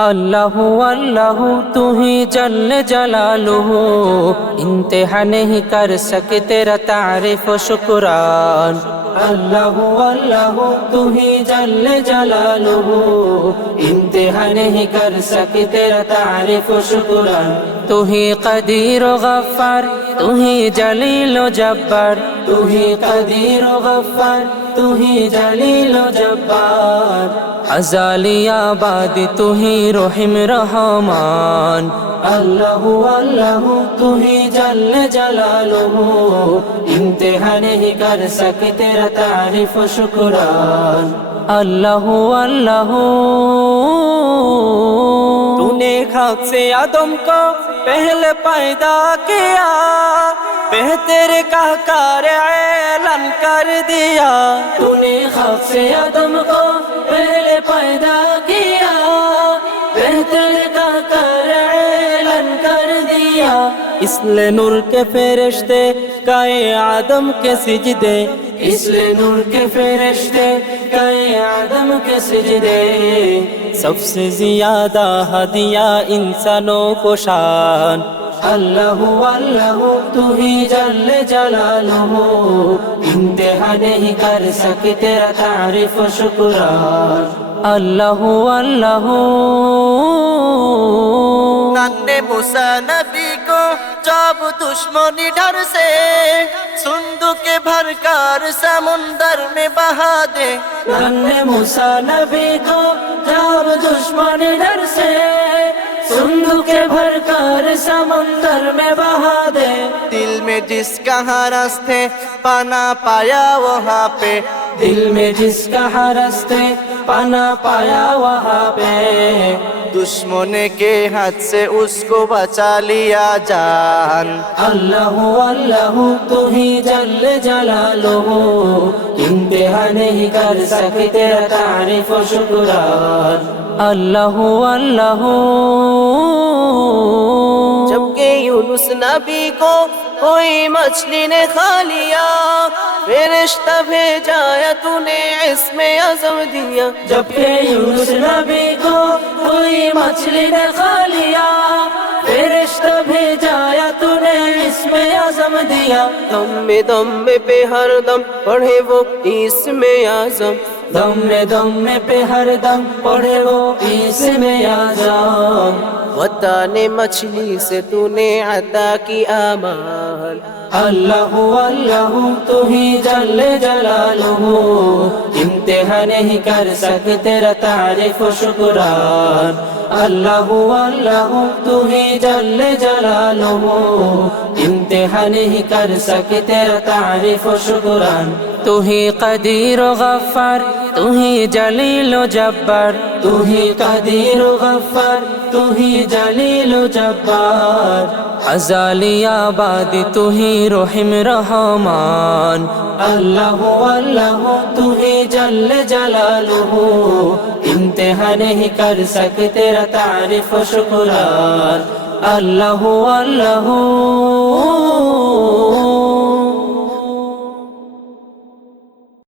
अल्लाहु अल्लाहु तू ही जल्ल जलालुहु, इंतहा नहीं कर सके तेरा तारीफ व शुक्रान। अल्लाहु अल्लाहु तू ही जल्ल जलालुहु, इंतहा नहीं कर सके तेरा तारीफ व शुक्रान। तू ही कदीर व गफ्फार, तू ही जलील व जब्बार, तू ही कदीर व गफ्फार, तू ही जलील व जब्बार। अज़ालियाबादी तू ही रहीम रहमान। अल्लाहु अल्लाहु तू ही जल्ल जलालुहु, इंतहा नहीं कर सके तेरा तारीफ व शुक्रान। अल्लाहु अल्लाहु तूने खाक से आदम को पहले पैदा किया, बेहतर का कार्य ऐलान कर दिया। तूने खाक से आदम को पहले पैदा किया, बेहतर का कार्य ऐलान कर दिया। इसलिए नूर के फरिश्ते काए आदम के सिजदे, इसलिए नूर के फरिश्ते काए आदम के सिजदे। सबसे ज्यादा हदिया इंसानों को शान। अल्लाहु अल्लाहु तू ही जल्ल जलालुहु, इंतहा नहीं कर सके तेरा तारीफ व शुक्रान। अल्लाहु अल्लाहु नन्हे मूसा नबी को जब दुश्मनी डर से सुंदूक भर कर समुंदर में बहा दे। नन्हे मूसा नबी को जब दुश्मनी डर से सुंदूक भर कर समुंदर में बहा दे। दिल में जिसका हरस थे पाना पाया वहाँ पे, दिल में जिसका हरस थे पाना पाया वहाँ पे। दुश्मन के हाथ से उसको बचा लिया जान। अल्लाहु अल्लाहु तू ही जल्ल जलालुहु, इंतहा नहीं कर सके तेरा तारीफ व शुक्रान। अल्लाहु अल्लाहु जबकि यूनुस नबी को कोई मछली ने खा लिया, फरिश्ता भेजाया तूने इसमें अज़म दिया। जबकि यूनुस नबी को कोई मछली ने खा लिया, फरिश्ता भेजाया तूने इसमें अज़म दिया। दम में पे हर दम पढ़े वो इसमें आज़म, दम में पे हर दम पढ़े वो इसमें आज़म। वताने मछली से तूने अता की आमान। अल्लाहु अल्लाहु तू ही जल्ल जलालुहु, इंतहा नहीं कर सके तेरा तारीफ व शुक्रान। अल्लाहु अल्लाहु तू ही जल्ल जलालुहु, इंतहा नहीं कर सके तेरा तारीफ व शुक्रान। तू ही कदीर व गफ्फार, तू ही जलील व जब्बार, तू ही कदीर व गफ्फार, तू ही जलील व जब्बार। अज़ालियाबादी तू ही रहीम रहमान। अल्लाहु अल्लाहु तू ही जल्ल जलालुहु, इंतहा नहीं कर सके तेरा तारीफ व शुक्रान। अल्लाहु अल्लाहु